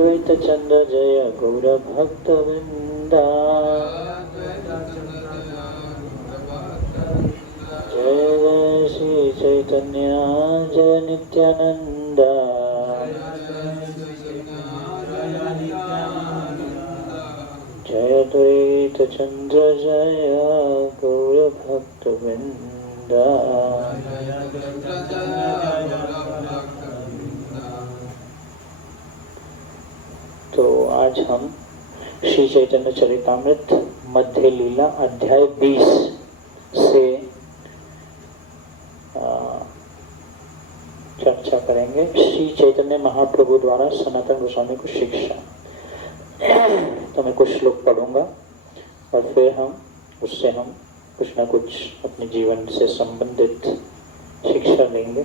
अद्वैत चंद्र जय गौर भक्त वृंदा। जय जय श्री चैतन्य जय नित्यानंदा। जय अद्वैत चंद्र जय गौर भक्त वृंदा। तो आज हम श्री चैतन्य चरितामृत मध्य लीला अध्याय 20 से चर्चा करेंगे। श्री चैतन्य महाप्रभु द्वारा सनातन गोस्वामी को शिक्षा। तो मैं कुछ श्लोक पढ़ूंगा और फिर उससे हम कुछ ना कुछ अपने जीवन से संबंधित शिक्षा लेंगे।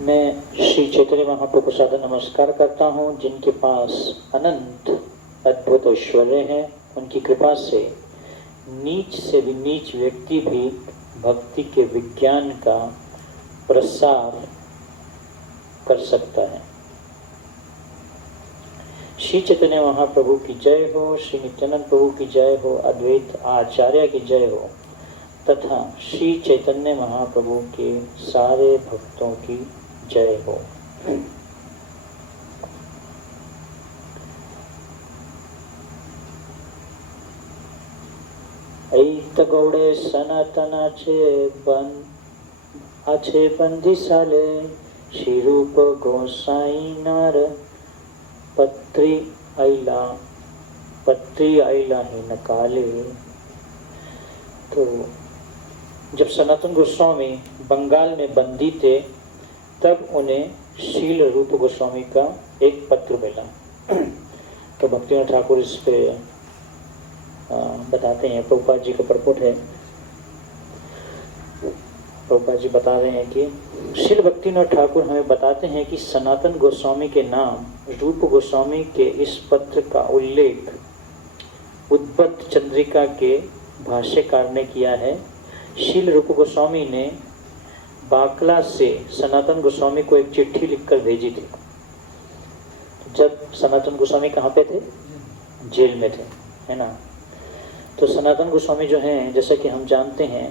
मैं श्री चैतन्य महाप्रभु को सादर नमस्कार करता हूँ, जिनके पास अनंत अद्भुत ऐश्वर्य है। उनकी कृपा से नीच से भी नीच व्यक्ति भी भक्ति के विज्ञान का प्रसार कर सकता है। श्री चैतन्य महाप्रभु की जय हो, श्री नित्यानंद प्रभु की जय हो, अद्वैत आचार्य की जय हो तथा श्री चैतन्य महाप्रभु के सारे भक्तों की जय हो। ऐत गौड़े सनातन আছে बंदिशाले श्री रूप गोसाई नार पत्री आइला ही नकाले। तो जब सनातन गोस्वामी बंगाल में बंदी थे तब उन्हें शील रूप गोस्वामी का एक पत्र मिला। तो भक्तिनाथ ठाकुर इस पे बताते हैं, प्रभुपाद जी का प्रपुट है। प्रभुपाद जी बता रहे हैं कि श्रील भक्तिनाथ ठाकुर हमें बताते हैं कि सनातन गोस्वामी के नाम रूप गोस्वामी के इस पत्र का उल्लेख उद्बत्त चंद्रिका के भाष्यकार ने किया है। शील रूप गोस्वामी ने बाकला से सनातन गोस्वामी को एक चिट्ठी लिखकर भेजी थी। जब सनातन गोस्वामी कहाँ पे थे? जेल में थे, है ना। तो सनातन गोस्वामी जो हैं, जैसे कि हम जानते हैं,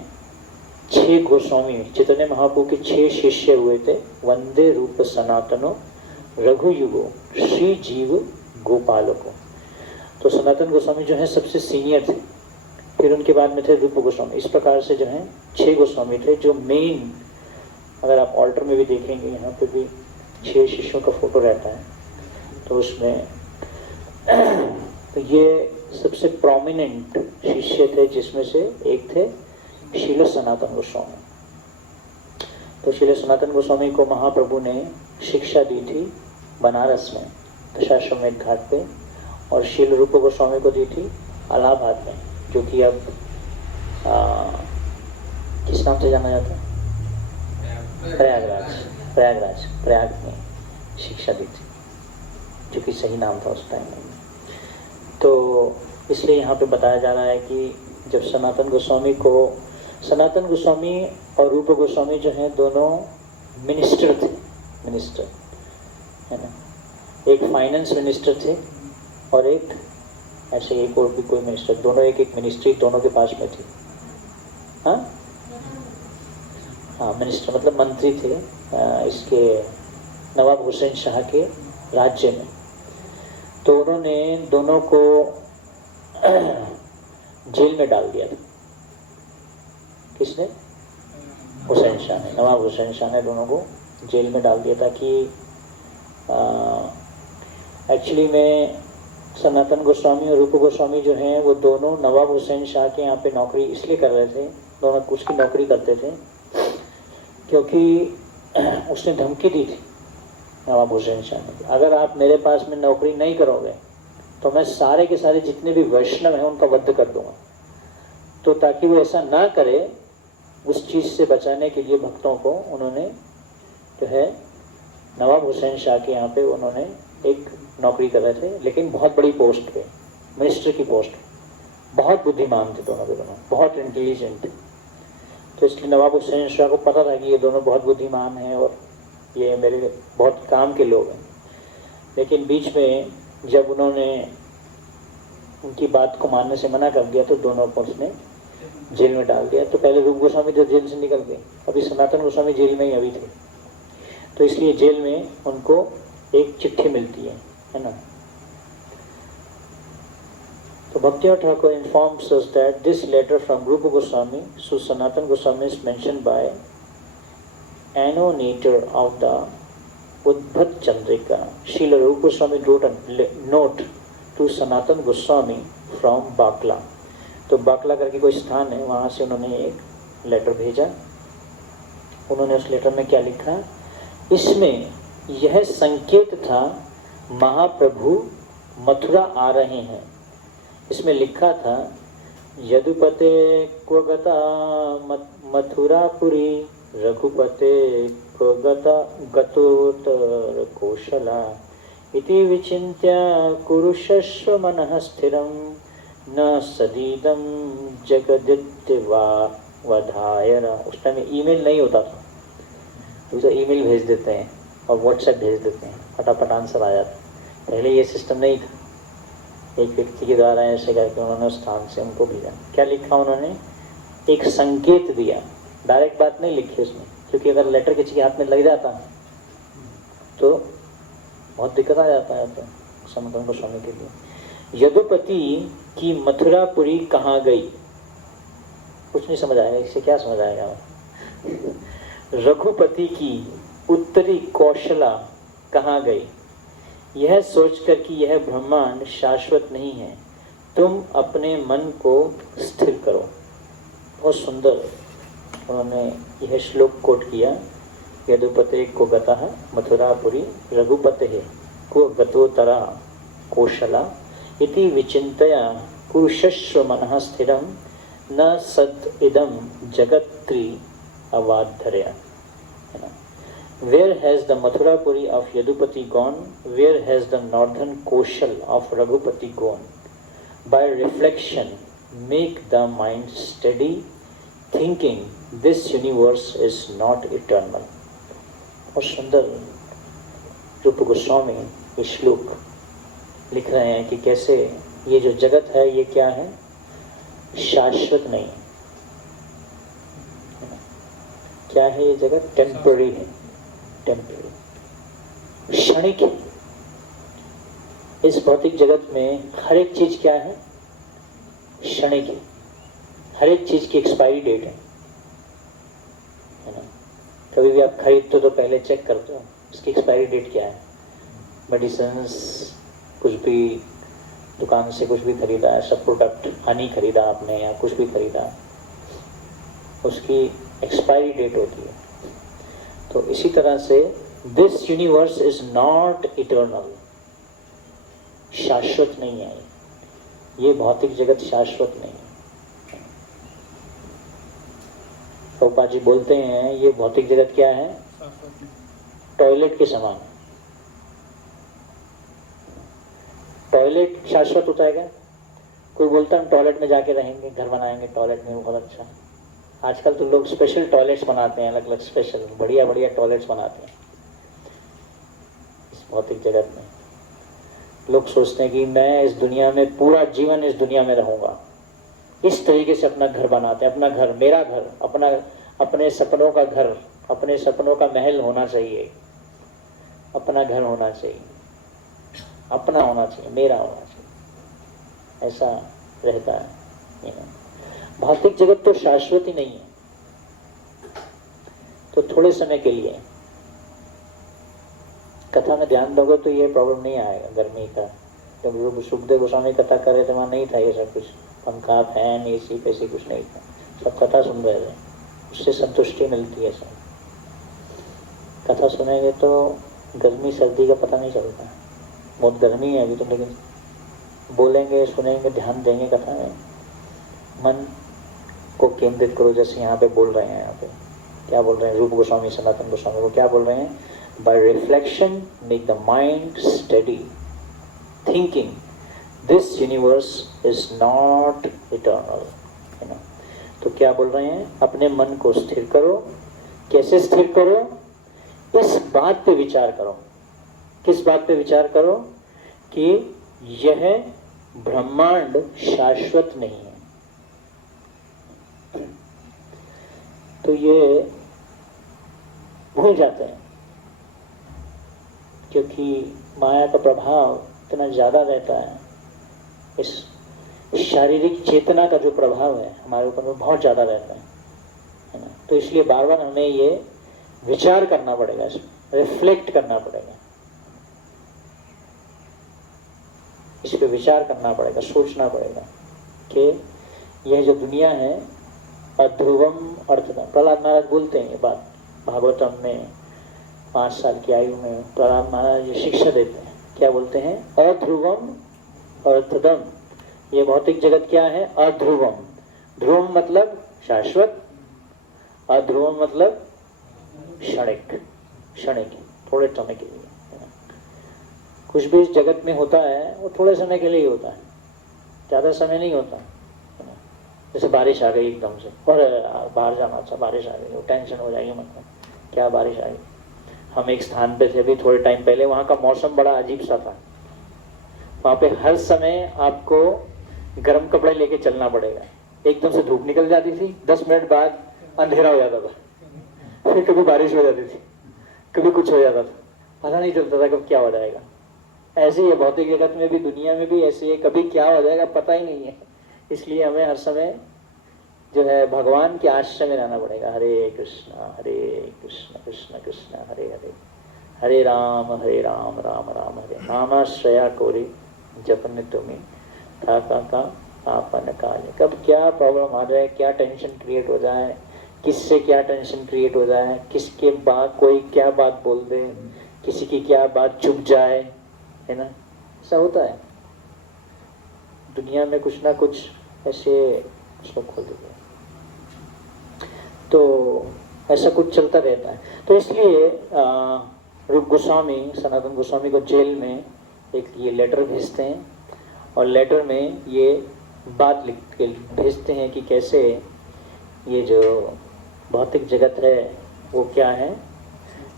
6 गोस्वामी चैतन्य महाप्रभु के 6 शिष्य हुए थे। वंदे रूप सनातनो रघुयुगो श्री जीव गोपालको। तो सनातन गोस्वामी जो है सबसे सीनियर थे। फिर उनके बाद में थे रूप गोस्वामी। इस प्रकार से जो है 6 गोस्वामी थे जो मेन, अगर आप ऑल्टर में भी देखेंगे यहाँ पे भी 6 शिष्यों का फोटो रहता है। तो उसमें तो ये सबसे प्रोमिनेंट शिष्य थे, जिसमें से एक थे शील सनातन गोस्वामी। तो शील सनातन गोस्वामी को महाप्रभु ने शिक्षा दी थी बनारस में दशाश्वमेध घाट पे, और शील रूप गोस्वामी को दी थी इलाहाबाद में, जो कि अब किस नाम से जाना जाता है? प्रयाग में शिक्षा दी थी, जो कि सही नाम था उस टाइम में। तो इसलिए यहाँ पे बताया जा रहा है कि जब सनातन गोस्वामी और रूप गोस्वामी जो हैं दोनों मिनिस्टर थे, है ना। एक फाइनेंस मिनिस्टर थे और एक ऐसे एक और भी कोई मिनिस्टर, दोनों एक मिनिस्ट्री दोनों के पास में थी। हाँ, मिनिस्टर मतलब मंत्री थे इसके नवाब हुसैन शाह के राज्य में। तो उन्होंने दोनों को जेल में डाल दिया था। किसने? हुसैन शाह ने, नवाब हुसैन शाह ने दोनों को जेल में डाल दिया था कि एक्चुअली में सनातन गोस्वामी और रूप गोस्वामी जो हैं वो दोनों नवाब हुसैन शाह के यहाँ पे नौकरी इसलिए कर रहे थे, दोनों कुछ की नौकरी करते थे, क्योंकि उसने धमकी दी थी नवाब हुसैन शाह ने, अगर आप मेरे पास में नौकरी नहीं करोगे तो मैं सारे के सारे जितने भी वैष्णव हैं उनका वध कर दूंगा। तो ताकि वो ऐसा ना करे, उस चीज़ से बचाने के लिए भक्तों को उन्होंने जो है नवाब हुसैन शाह के यहाँ पे उन्होंने एक नौकरी कर रहे थे, लेकिन बहुत बड़ी पोस्ट पे, मिनिस्टर की पोस्ट, बहुत बुद्धिमान थे दोनों के दोनों, बहुत इंटेलिजेंट थे। तो इसलिए नवाब हुसैन शाह को पता था कि ये दोनों बहुत बुद्धिमान हैं और ये मेरे बहुत काम के लोग हैं। लेकिन बीच में जब उन्होंने उनकी बात को मानने से मना कर दिया तो दोनों को उसने जेल में डाल दिया। तो पहले रूप गोस्वामी तो जेल से निकल गए, अभी सनातन गोस्वामी जेल में ही अभी थे। तो इसलिए जेल में उनको एक चिट्ठी मिलती है ना। तो Bhaktivinoda Thakur informs us that this letter from Rupa Goswami to Sanatan Goswami is mentioned by annotator of the Udbhat Chandrika. Srila Rupa Goswami wrote a note to Sanatan Goswami from Bakla. तो बाकला करके कोई स्थान है, वहाँ से उन्होंने एक लेटर भेजा। उन्होंने उस लेटर में क्या लिखा? इसमें यह संकेत था महाप्रभु मथुरा आ रहे हैं। इसमें लिखा था यदुपते क्व गता मथुरापुरी रघुपते क्व गता गतोत्तर कौशला इति विचिन्त्य कुरुषस्व मनः स्थिरं न सदीदं जगदित्यवा वधायरा। उस टाइम ईमेल नहीं होता था, तो ईमेल भेज देते हैं और व्हाट्सएप भेज देते हैं, फटाफट आंसर आ जाता। पहले ये सिस्टम नहीं था। एक व्यक्ति के द्वारा ऐसे करके उन्होंने उस स्थान से उनको भेजा। क्या लिखा उन्होंने? एक संकेत दिया, डायरेक्ट बात नहीं लिखी उसमें, क्योंकि अगर लेटर किसी के हाथ में लग जाता तो बहुत दिक्कत आ जाता है तो सनातन गोस्वामी के लिए। यदुपति की मथुरापुरी कहाँ गई? कुछ नहीं समझ आएगा, इससे क्या समझ आएगा? रघुपति की उत्तरी कौशला कहाँ गई? यह सोचकर कि यह ब्रह्मांड शाश्वत नहीं है, तुम अपने मन को स्थिर करो। बहुत सुंदर उन्होंने यह श्लोक कोट किया। यदुपते को गतः मथुरापुरी रघुपते को गतोतरा कौशला इति विचिन्तया पुरुषस्व मनः स्थिरं न सत् इदं जगत्रि अवाद्धर्या। Where has the Mathurapuri of Yadupati gone? Where has the northern Koshal of Raghupati gone? By reflection, make the mind steady, thinking this universe is not eternal. और सुंदर रूप गोस्वामी ये श्लोक लिख रहे हैं कि कैसे ये जो जगत है ये क्या है? शाश्वत नहीं। क्या है ये जगत? टेम्पररी है, टेम्पररी, क्षणिक है। इस भौतिक जगत में हर एक चीज क्या है? क्षणिक है। हर एक चीज की एक्सपायरी डेट है ना। कभी भी आप खरीदते तो पहले चेक करते हो इसकी एक्सपायरी डेट क्या है। मेडिसिन्स, कुछ भी दुकान से कुछ भी खरीदा है, सब प्रोडक्ट, हनी खरीदा आपने या कुछ भी खरीदा, उसकी एक्सपायरी डेट होती है। तो इसी तरह से this universe is not eternal, शाश्वत नहीं है। ये भौतिक जगत शाश्वत नहीं है। प्रभुपाद जी बोलते हैं ये भौतिक जगत क्या है? टॉयलेट के समान। टॉयलेट शाश्वत होता है क्या? कोई बोलता है हम टॉयलेट में जाके रहेंगे, घर बनाएंगे टॉयलेट में, बहुत अच्छा। आजकल तो लोग स्पेशल टॉयलेट्स बनाते हैं, अलग अलग स्पेशल बढ़िया बढ़िया टॉयलेट्स बनाते हैं। इस भौतिक जगत में लोग सोचते हैं कि मैं इस दुनिया में पूरा जीवन इस दुनिया में रहूंगा। इस तरीके से अपना घर बनाते हैं। अपना घर, मेरा घर, अपने सपनों का घर, अपने सपनों का महल होना चाहिए, अपना घर होना चाहिए, अपना होना चाहिए, मेरा होना चाहिए, ऐसा रहता है। भौतिक जगत तो शाश्वत ही नहीं है। तो थोड़े समय के लिए कथा में ध्यान दोगे तो ये प्रॉब्लम नहीं आएगा गर्मी का। जब लोग सुखदेव गोस्वामी कथा कर रहे थे वहाँ नहीं था ये सब कुछ, पंखा, फैन, एसी पैसे कुछ नहीं था, सब कथा सुन रहे थे, उससे संतुष्टि मिलती है। सब कथा सुनेंगे तो गर्मी सर्दी का पता नहीं चलता। बहुत गर्मी है अभी तो, लेकिन बोलेंगे, सुनेंगे, ध्यान देंगे कथा में, मन को केंद्रित करो। जैसे यहाँ पे बोल रहे हैं, यहाँ पे क्या बोल रहे हैं रूप गोस्वामी, सनातन गोस्वामी को क्या बोल रहे हैं? Bye reflection make the mind study, thinking this universe is not eternal, है ना। तो क्या बोल रहे हैं, अपने मन को स्थिर करो। कैसे स्थिर करो, इस बात पे विचार करो। किस बात पे विचार करो, कि यह ब्रह्मांड शाश्वत नहीं है। तो ये भूल जाते हैं, क्योंकि माया का प्रभाव इतना ज़्यादा रहता है। इस शारीरिक चेतना का जो प्रभाव है हमारे ऊपर में बहुत ज़्यादा रहता है ना। तो इसलिए बार बार हमें ये विचार करना पड़ेगा, इसमें रिफ्लेक्ट करना पड़ेगा, इस पर विचार करना पड़ेगा, सोचना पड़ेगा कि यह जो दुनिया है अध्रुवम अर्थदम। प्रहलाद महाराज बोलते हैं ये बात भागवतम में, 5 साल की आयु में प्रहलाद महाराज ये शिक्षा देते हैं। क्या बोलते हैं, अध्रुवम अर्थदम। ये भौतिक जगत क्या है, अध्रुवम। ध्रुवम मतलब शाश्वत, अध्रुवम मतलब क्षणिक, क्षणिक, थोड़े समय के लिए। कुछ भी इस जगत में होता है वो थोड़े समय के लिए ही होता है, ज़्यादा समय नहीं होता। जैसे बारिश आ गई एकदम से, और बाहर जाना था, बारिश आ गई, वो टेंशन हो जाएगी मन में, क्या बारिश आ गई। हम एक स्थान पे थे अभी थोड़े टाइम पहले, वहाँ का मौसम बड़ा अजीब सा था। वहाँ पे हर समय आपको गर्म कपड़े लेके चलना पड़ेगा। एकदम से धूप निकल जाती थी, 10 मिनट बाद अंधेरा हो जाता था, फिर कभी बारिश हो जाती थी, कभी कुछ हो जाता था, पता नहीं चलता था कब क्या हो जाएगा। ऐसे ही है भौतिक जगत में भी, दुनिया में भी ऐसे ही, कभी क्या हो जाएगा पता ही नहीं है। इसलिए हमें हर समय जो है भगवान के आश्रय में रहना पड़ेगा। हरे कृष्ण कृष्ण कृष्ण हरे हरे, हरे राम राम राम हरे। नामाश्रया कोरी जपन तुम्हें था का आपन काले। कब क्या प्रॉब्लम आ जाए, क्या टेंशन क्रिएट हो जाए, किससे क्या टेंशन क्रिएट हो जाए, किसके बाद कोई क्या बात बोल दे, किसी की क्या बात चुप जाए, है ना, ऐसा होता है दुनिया में। कुछ ना कुछ ऐसे उसको खोल देते हैं, तो ऐसा कुछ चलता रहता है। तो इसलिए रूप गोस्वामी, सनातन गोस्वामी को जेल में एक ये लेटर भेजते हैं, और लेटर में ये बात लिख के भेजते हैं कि कैसे ये जो भौतिक जगत है वो क्या है,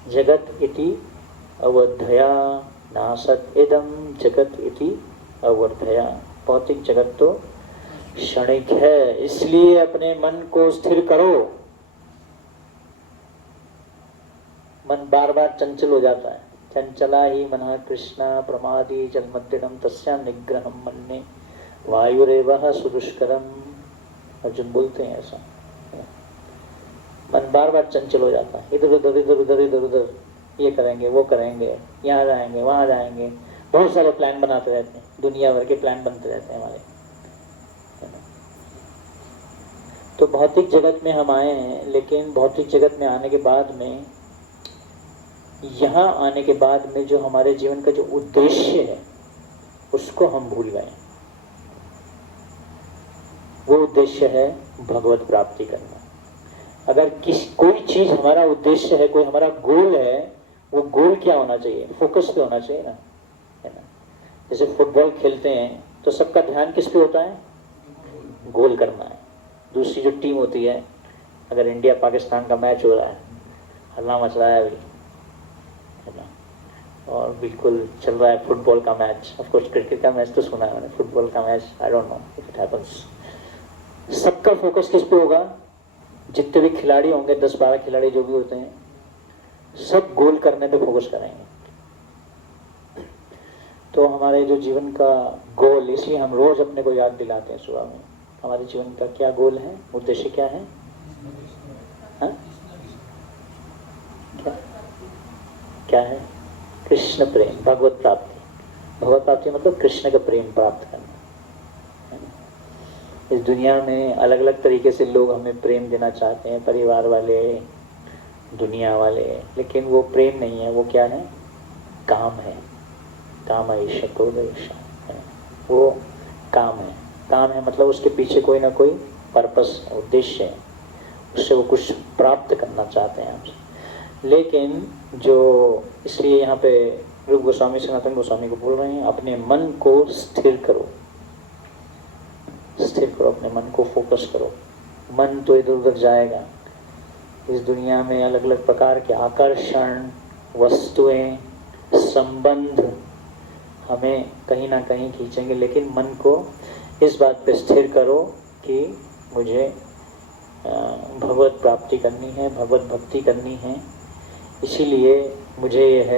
जगत इति अवधया नासत इदम जगत इति अवधया। भौतिक जगत तो क्षणिक है, इसलिए अपने मन को स्थिर करो। मन बार बार चंचल हो जाता है, चंचला ही मन कृष्णा प्रमादी जन्मद्दिनम तस्या निग्रहम मन्ने वायुरेवः सुदुष्करम। अर्जुन बोलते हैं ऐसा, मन बार बार चंचल हो जाता है, इधर उधर इधर उधर इधर उधर, ये करेंगे वो करेंगे, यहाँ जाएंगे वहाँ जाएंगे, बहुत सारे प्लान बनाते रहते हैं, दुनिया भर के प्लान बनते रहते हैं हमारे। तो भौतिक जगत में हम आए हैं, लेकिन भौतिक जगत में आने के बाद में, यहाँ आने के बाद में जो हमारे जीवन का जो उद्देश्य है उसको हम भूल गए। वो उद्देश्य है भगवत प्राप्ति करना। अगर कोई चीज हमारा उद्देश्य है, कोई हमारा गोल है, वो गोल क्या होना चाहिए, फोकस पे होना चाहिए ना, है ना। जैसे फुटबॉल खेलते हैं तो सबका ध्यान किस पे होता है, गोल करना है। दूसरी जो टीम होती है, अगर इंडिया पाकिस्तान का मैच हो रहा है, हल्ला मच रहा है अभी, है ना, और बिल्कुल चल रहा है फुटबॉल का मैच। ऑफ कोर्स क्रिकेट का मैच तो सुना है मैंने, फुटबॉल का match I don't know if it happens. सबका फोकस किस पे होगा, जितने भी खिलाड़ी होंगे, 10-12 खिलाड़ी जो भी होते हैं, सब गोल करने पे फोकस करेंगे। तो हमारे जो जीवन का गोल, इसलिए हम रोज अपने को याद दिलाते हैं सुबह में, हमारे जीवन का क्या गोल है, उद्देश्य क्या है। हाँ? क्या है, कृष्ण प्रेम, भगवत प्राप्ति। भगवत प्राप्ति मतलब कृष्ण का प्रेम प्राप्त करना। इस दुनिया में अलग अलग तरीके से लोग हमें प्रेम देना चाहते हैं, परिवार वाले, दुनिया वाले, लेकिन वो प्रेम नहीं है, वो क्या है, काम है। काम है, वो काम है। काम है मतलब उसके पीछे कोई ना कोई पर्पस, उद्देश्य है, उससे वो कुछ प्राप्त करना चाहते हैं हमसे। लेकिन जो, इसलिए यहाँ पे रूप गोस्वामी सनातन गोस्वामी को बोल रहे हैं, अपने मन को स्थिर करो, स्थिर करो, अपने मन को फोकस करो। मन तो इधर उधर जाएगा। इस दुनिया में अलग अलग प्रकार के आकर्षण, वस्तुएं, संबंध हमें कहीं ना कहीं खींचेंगे, लेकिन मन को इस बात पे स्थिर करो कि मुझे भगवत प्राप्ति करनी है, भगवत भक्ति करनी है। इसीलिए मुझे यह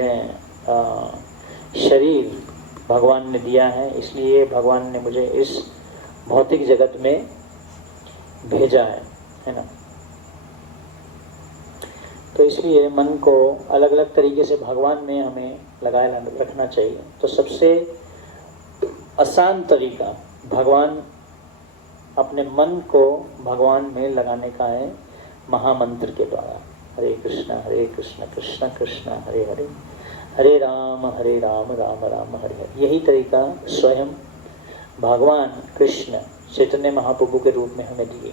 शरीर भगवान ने दिया है, इसलिए भगवान ने मुझे इस भौतिक जगत में भेजा है ना। तो इसलिए मन को अलग अलग तरीके से भगवान में हमें लगाए रखना चाहिए। तो सबसे आसान तरीका भगवान, अपने मन को भगवान में लगाने का है महामंत्र के द्वारा। हरे कृष्णा कृष्ण कृष्ण हरे हरे, हरे राम राम राम हरे हरे। यही तरीका स्वयं भगवान कृष्ण चैतन्य महाप्रभु के रूप में हमें दिए।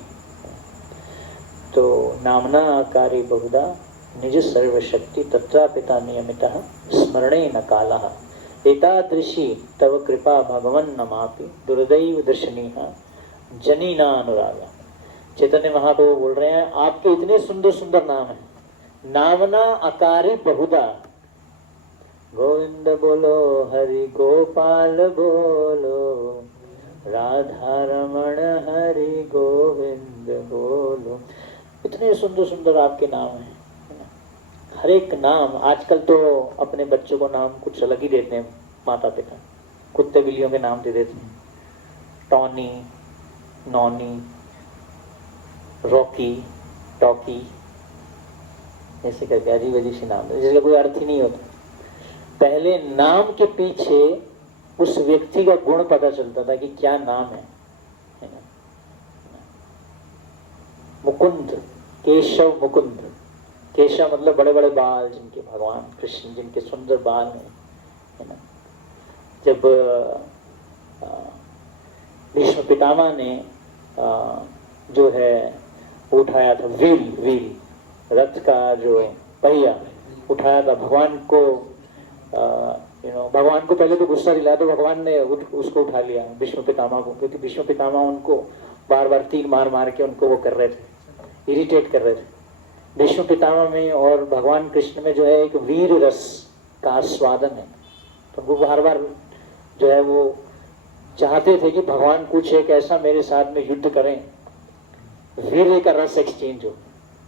तो नामना आकारे बहुधा निज सर्वशक्ति तत्रापिता नियमितः स्मरणे न कालः, एतादृशी तव कृपा भगवन् नमापि दुर्दैव दर्शनीहा जनीना अनुरागा। चैतन्य महाप्रभु बोल रहे हैं, आपके इतने सुंदर सुंदर नाम हैं, नामना आकारे बहुधा, गोविंद बोलो, हरि गोपाल बोलो, राधा रमण हरि गोविंद बोलो। इतने सुंदर सुंदर आपके नाम हैं। हर एक नाम, आजकल तो अपने बच्चों को नाम कुछ अलग ही देते हैं माता पिता, कुत्ते बिल्लियों के नाम दे देते हैं, टॉनी, नॉनी, रॉकी, टॉकी, ऐसे करके अजीब अजीब से नाम दे, जिसका कोई अर्थ ही नहीं होता। पहले नाम के पीछे उस व्यक्ति का गुण पता चलता था कि क्या नाम है ना। मुकुंद, केशव मुकुंद, केशव मतलब बड़े बड़े बाल जिनके, भगवान कृष्ण जिनके सुंदर बाल हैं, है ना। जब भीष्म पितामह ने जो है उठाया था व्हील, रथ का जो पहिया उठाया था, भगवान को भगवान को पहले तो गुस्सा दिलाया, तो भगवान ने उसको उठा लिया भीष्म पितामह को, क्योंकि भीष्म पितामह उनको बार बार तीर मार मार के उनको वो कर रहे थे, इरिटेट कर रहे थे। भीष्म पितामह में और भगवान कृष्ण में जो है एक वीर रस का आस्वादन है, तो वो बार बार जो है वो चाहते थे कि भगवान कुछ एक ऐसा मेरे साथ में युद्ध करें, वीर का रस एक्सचेंज हो,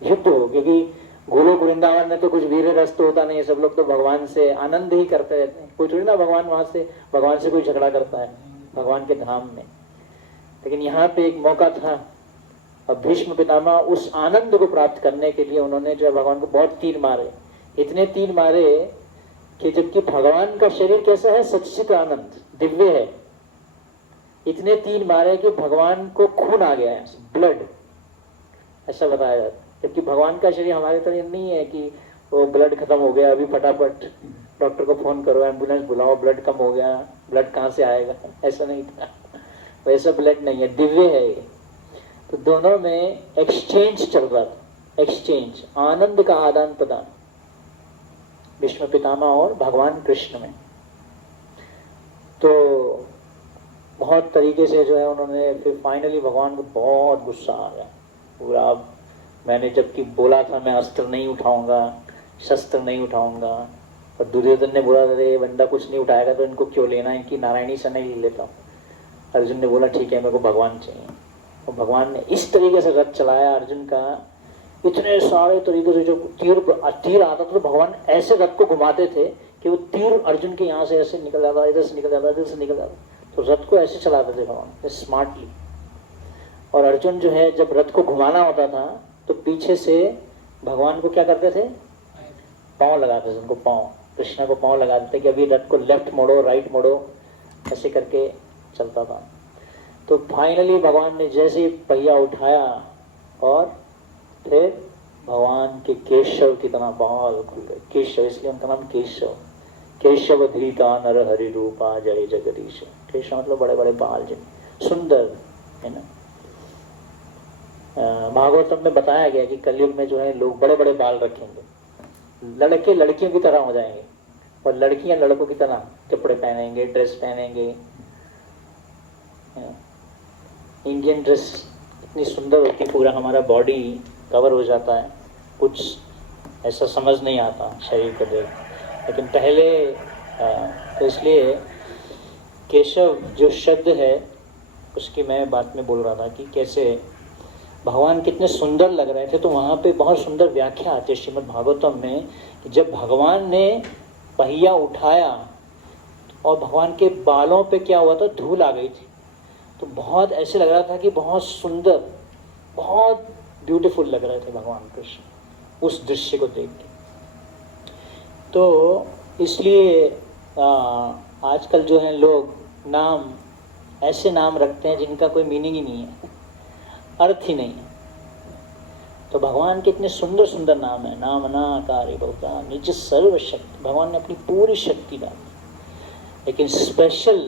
युद्ध हो। क्योंकि गोलोक वृंदावन में तो कुछ वीर रस तो होता नहीं है, सब लोग तो भगवान से आनंद ही करते रहते हैं। कोई थोड़ी ना भगवान से कोई झगड़ा करता है भगवान के धाम में। लेकिन यहाँ पे एक मौका था, अब भीष्म पितामह उस आनंद को प्राप्त करने के लिए उन्होंने जो है भगवान को बहुत तीर मारे, इतने तीर मारे कि जबकि भगवान का शरीर कैसा है, सच्चित आनंद दिव्य है, इतने तीर मारे कि भगवान को खून आ गया है, ब्लड, ऐसा बताया जाता है। जबकि भगवान का शरीर हमारे तरह नहीं है कि वो ब्लड खत्म हो गया, अभी फटाफट डॉक्टर को फोन करो, एम्बुलेंस बुलाओ, ब्लड कम हो गया, ब्लड कहाँ से आएगा, ऐसा नहीं था। वैसा ब्लड नहीं है, दिव्य है ये। तो दोनों में एक्सचेंज चल रहा था, एक्सचेंज, आनंद का आदान प्रदान भीष्म पितामह और भगवान कृष्ण में। तो बहुत तरीके से जो है उन्होंने फिर फाइनली भगवान को बहुत गुस्सा आ गया पूरा। अब मैंने जबकि बोला था मैं अस्त्र नहीं उठाऊंगा, शस्त्र नहीं उठाऊंगा, और दुर्योधन ने बोला अरे बंदा कुछ नहीं उठाएगा तो इनको क्यों लेना, इनकी नारायणी से नहीं ले लेता हूँ। अर्जुन ने बोला ठीक है मेरे को भगवान चाहिए, और भगवान ने इस तरीके से रथ चलाया अर्जुन का, इतने सारे तरीके से। जो तीर आता था तो भगवान ऐसे रथ को घुमाते थे कि वो तीर अर्जुन के यहाँ से ऐसे निकल जाता, इधर से निकल जाता, इधर से निकल जाता। तो रथ को ऐसे चलाते थे भगवान स्मार्टली। और अर्जुन जो है जब रथ को घुमाना होता था तो पीछे से भगवान को क्या करते थे, पाँव लगाते थे उनको, पाँव, कृष्णा को पाँव लगाते थे कि अभी रथ को लेफ्ट मोड़ो, राइट मोड़ो, ऐसे करके चलता था। तो फाइनली भगवान ने जैसे ही पहिया उठाया और फिर भगवान के केशव की तरह बाल खुल गए, केशव इसलिए उनका नाम केशव, केशव धीता नर हरि रूपा जय जगदीश। केशव मतलब बड़े बड़े बाल जिन, सुंदर है ना। भागवतम में बताया गया कि कलयुग में जो है लोग बड़े बड़े बाल रखेंगे, लड़के लड़कियों की तरह हो जाएंगे, और लड़कियां लड़कों की तरह कपड़े पहनेंगे, ड्रेस पहनेंगे। इंडियन ड्रेस इतनी सुंदर होती है, पूरा हमारा बॉडी कवर हो जाता है, कुछ ऐसा समझ नहीं आता शरीर को देख। लेकिन पहले तो इसलिए केशव जो शब्द है उसकी मैं बात में बोल रहा था कि कैसे भगवान कितने सुंदर लग रहे थे। तो वहाँ पे बहुत सुंदर व्याख्या आती है श्रीमद् भागवतम में कि जब भगवान ने पहिया उठाया और भगवान के बालों पे क्या हुआ था, धूल आ गई थी। तो बहुत ऐसे लग रहा था कि बहुत सुंदर, बहुत ब्यूटीफुल लग रहे थे भगवान कृष्ण उस दृश्य को देख के। तो इसलिए आजकल जो है लोग नाम ऐसे नाम रखते हैं जिनका कोई मीनिंग ही नहीं है, अर्थ ही नहीं है। तो भगवान के इतने सुंदर सुंदर नाम है, नाम अनाकारी बहुता निज सर्व शक्ति। भगवान ने अपनी पूरी शक्ति डाली, लेकिन स्पेशल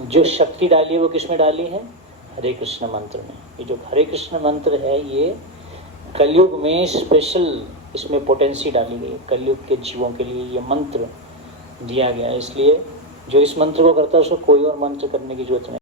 जो शक्ति डाली है वो किसमें डाली है? हरे कृष्ण मंत्र में। ये जो हरे कृष्ण मंत्र है ये कलयुग में स्पेशल इसमें पोटेंसी डाली गई, कलयुग के जीवों के लिए ये मंत्र दिया गया है। इसलिए जो इस मंत्र को करता है उसको कोई और मंत्र करने की जरूरत नहीं।